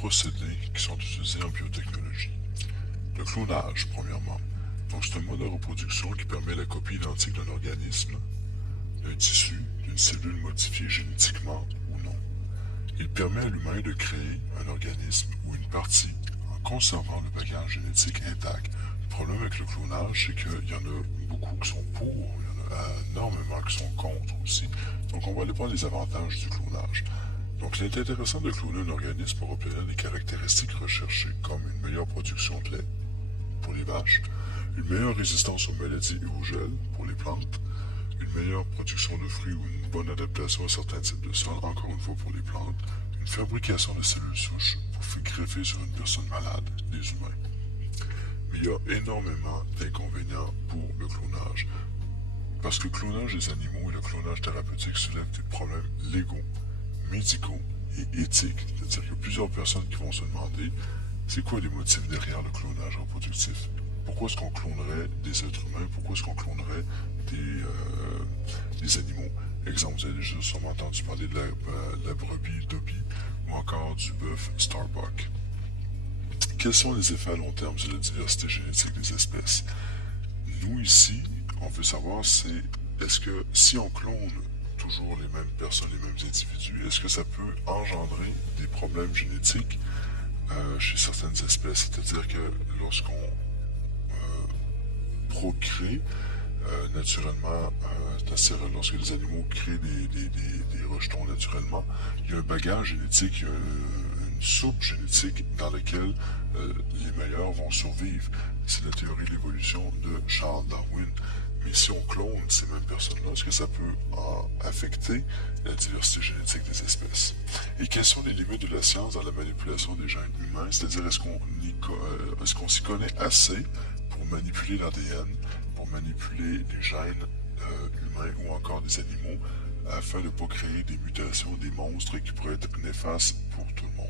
procédés qui sont utilisés en biotechnologie. Le clonage, premièrement. Donc, c'est un mode de reproduction qui permet la copie identique d'un organisme, d'un tissu, d'une cellule modifiée génétiquement ou non. Il permet à l'humain de créer un organisme ou une partie en conservant le bagage génétique intact. Le problème avec le clonage, c'est qu'il y en a beaucoup qui sont pour, il y en a énormément qui sont contre aussi. Donc, on va aller voir les avantages du clonage. Donc, il est intéressant de cloner un organisme pour obtenir des caractéristiques recherchées, comme une meilleure production de lait pour les vaches, une meilleure résistance aux maladies et aux gels pour les plantes, une meilleure production de fruits ou une bonne adaptation à certains types de sols, encore une fois pour les plantes, une fabrication de cellules souches pour greffer sur une personne malade, les humains. Mais il y a énormément d'inconvénients pour le clonage, parce que le clonage des animaux et le clonage thérapeutique soulèvent des problèmes légaux, médicaux et éthiques. C'est-à-dire qu'il y a plusieurs personnes qui vont se demander c'est quoi les motifs derrière le clonage reproductif. Pourquoi est-ce qu'on clonerait des êtres humains? Pourquoi est-ce qu'on clonerait des animaux? Exemple, vous avez déjà sûrement entendu parler de la brebis Dobby ou encore du bœuf Starbuck. Quels sont les effets à long terme sur la diversité génétique des espèces? Nous, ici, on veut savoir c'est est-ce que si on clone toujours les mêmes personnes, les mêmes individus, est-ce que ça peut engendrer des problèmes génétiques chez certaines espèces? C'est-à-dire que lorsqu'on procrée, naturellement, c'est-à-dire lorsque les animaux créent des rejetons naturellement, il y a un bagage génétique, il y a une soupe génétique dans laquelle les meilleurs vont survivre. C'est la théorie de l'évolution de Charles Darwin. Mais si on clone ces mêmes personnes-là, est-ce que ça peut affecter la diversité génétique des espèces? Et quelles sont les limites de la science dans la manipulation des gènes humains? C'est-à-dire, est-ce qu'on s'y connaît assez pour manipuler l'ADN, pour manipuler les gènes humains ou encore des animaux, afin de ne pas créer des mutations, des monstres qui pourraient être néfastes pour tout le monde?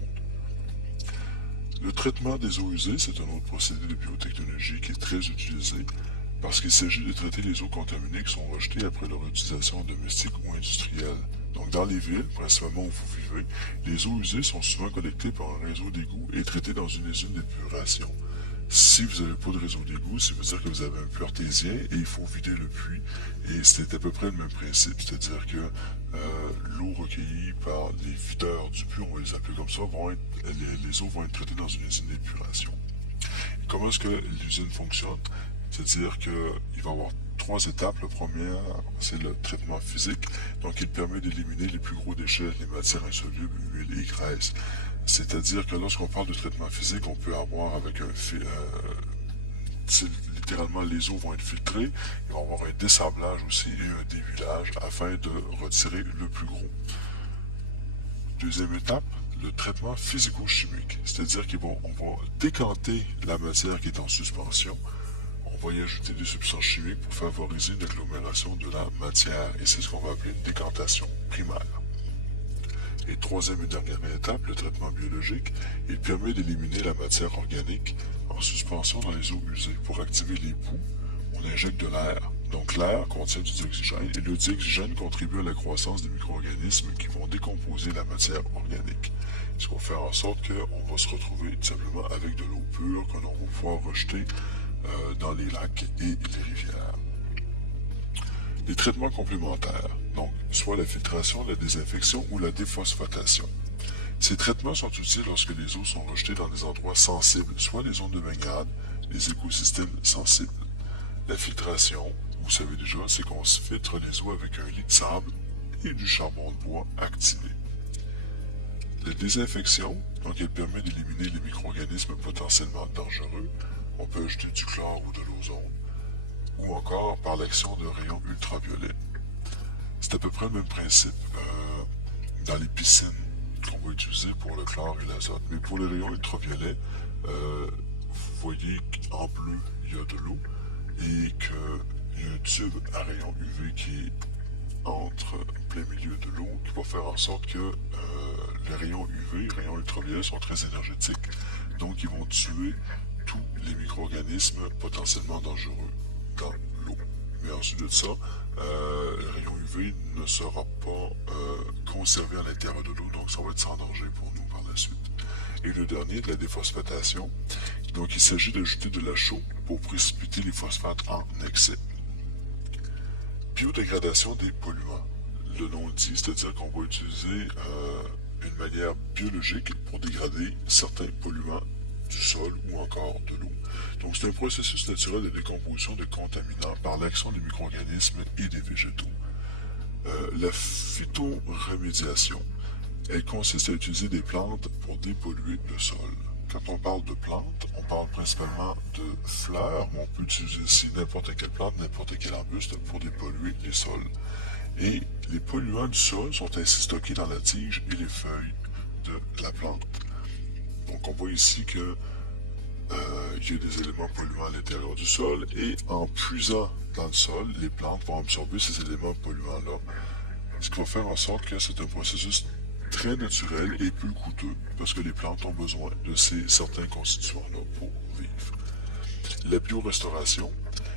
Le traitement des eaux usées, c'est un autre procédé de biotechnologie qui est très utilisé parce qu'il s'agit de traiter les eaux contaminées qui sont rejetées après leur utilisation domestique ou industrielle. Donc, dans les villes, principalement où vous vivez, les eaux usées sont souvent collectées par un réseau d'égouts et traitées dans une usine d'épuration. Si vous n'avez pas de réseau d'égout, ça veut dire que vous avez un puits artésien et il faut vider le puits. Et c'est à peu près le même principe, c'est-à-dire que l'eau recueillie par les videurs du puits, on va les appeler comme ça, les eaux vont être traitées dans une usine d'épuration. Comment est-ce que l'usine fonctionne? C'est-à-dire qu'il va y avoir trois étapes. La première, c'est le traitement physique. Donc, il permet d'éliminer les plus gros déchets, les matières insolubles, huiles et graisses. C'est-à-dire que lorsqu'on parle de traitement physique, on peut avoir avec littéralement, les eaux vont être filtrées. Il va y avoir un dessablage aussi et un déhuilage afin de retirer le plus gros. Deuxième étape, le traitement physico-chimique. C'est-à-dire qu'on va décanter la matière qui est en suspension. On va y ajouter des substances chimiques pour favoriser une agglomération de la matière. Et c'est ce qu'on va appeler une décantation primaire. Et troisième et dernière étape, le traitement biologique, il permet d'éliminer la matière organique en suspension dans les eaux usées. Pour activer les boues, on injecte de l'air. Donc l'air contient du dioxygène et le dioxygène contribue à la croissance des micro-organismes qui vont décomposer la matière organique. Ce qui va faire en sorte qu'on va se retrouver tout simplement avec de l'eau pure que l'on va pouvoir rejeter dans les lacs et les rivières. Les traitements complémentaires, donc soit la filtration, la désinfection ou la déphosphatation. Ces traitements sont utiles lorsque les eaux sont rejetées dans des endroits sensibles, soit les zones de baignade, les écosystèmes sensibles. La filtration, vous savez déjà, c'est qu'on se filtre les eaux avec un lit de sable et du charbon de bois activé. La désinfection, donc elle permet d'éliminer les micro-organismes potentiellement dangereux. On peut ajouter du chlore ou de l'ozone, ou encore par l'action de rayons ultraviolets. C'est à peu près le même principe dans les piscines qu'on va utiliser pour le chlore et l'azote. Mais pour les rayons ultraviolets, vous voyez qu'en bleu, il y a de l'eau et qu'il y a un tube à rayons UV qui est entre plein milieu de l'eau qui va faire en sorte que les rayons UV, les rayons ultraviolets sont très énergétiques. Donc, ils vont tuer tous les micro-organismes potentiellement dangereux dans l'eau. Mais ensuite de ça, le rayon UV ne sera pas conservé à l'intérieur de l'eau, donc ça va être sans danger pour nous par la suite. Et le dernier, de la déphosphatation. Donc il s'agit d'ajouter de la chaux pour précipiter les phosphates en excès. Biodégradation des polluants. Le nom le dit, c'est-à-dire qu'on va utiliser une manière biologique pour dégrader certains polluants du sol ou encore de l'eau. Donc c'est un processus naturel de décomposition de contaminants par l'action des micro-organismes et des végétaux. La phytoremédiation, elle consiste à utiliser des plantes pour dépolluer le sol. Quand on parle de plantes, on parle principalement de fleurs, mais on peut utiliser aussi n'importe quelle plante, n'importe quel arbuste pour dépolluer les sols. Et les polluants du sol sont ainsi stockés dans la tige et les feuilles de la plante. Donc on voit ici que il y a des éléments polluants à l'intérieur du sol et en puisant dans le sol, les plantes vont absorber ces éléments polluants-là, ce qui va faire en sorte que c'est un processus très naturel et peu coûteux parce que les plantes ont besoin de ces certains constituants-là pour vivre. La biorestauration,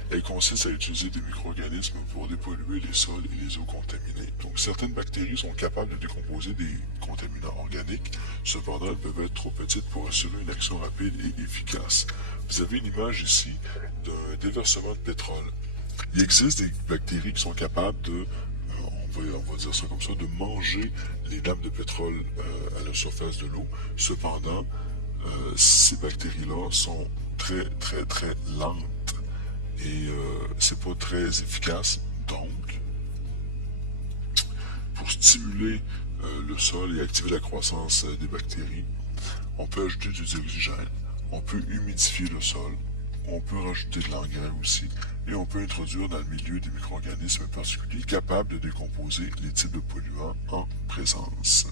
elle consiste à utiliser des micro-organismes pour dépolluer les sols et les eaux contaminées. Donc certaines bactéries sont capables de décomposer des contaminants organiques, cependant elles peuvent être trop petites pour assurer une action rapide et efficace. Vous avez une image ici d'un déversement de pétrole. Il existe des bactéries qui sont capables de, on va dire ça comme ça, de manger les lames de pétrole à la surface de l'eau. Cependant, ces bactéries-là sont très lentes et c'est pas très efficace. Donc, pour stimuler le sol et activer la croissance des bactéries, on peut ajouter du dioxygène, on peut humidifier le sol, on peut rajouter de l'engrais aussi, et on peut introduire dans le milieu des micro-organismes particuliers capables de décomposer les types de polluants en présence.